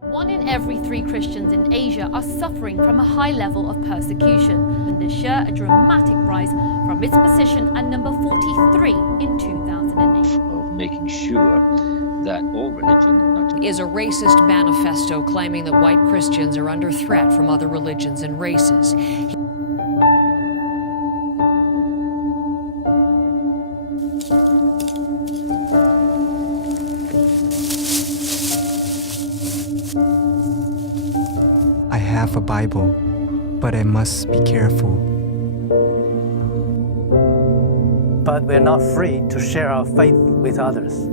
1 in every 3 Christians in Asia are suffering from a high level of persecution, and this year a dramatic rise from its position at number 43 in 2008. Of making sure that all religion is a racist manifesto claiming that white Christians are under threat from other religions and races. I have a Bible, but I must be careful. But we're not free to share our faith with others.